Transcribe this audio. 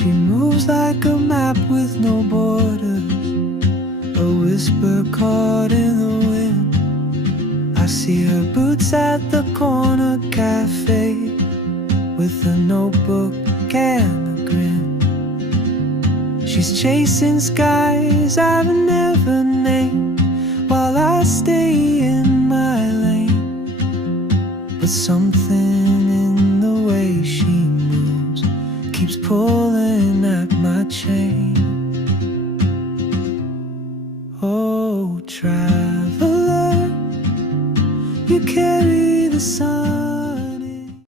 She moves like a map with no borders, a whisper caught in the wind. I see her boots at the corner cafe, with a notebook and a grin. She's chasing skies I've never named, while I stay in my lane. But something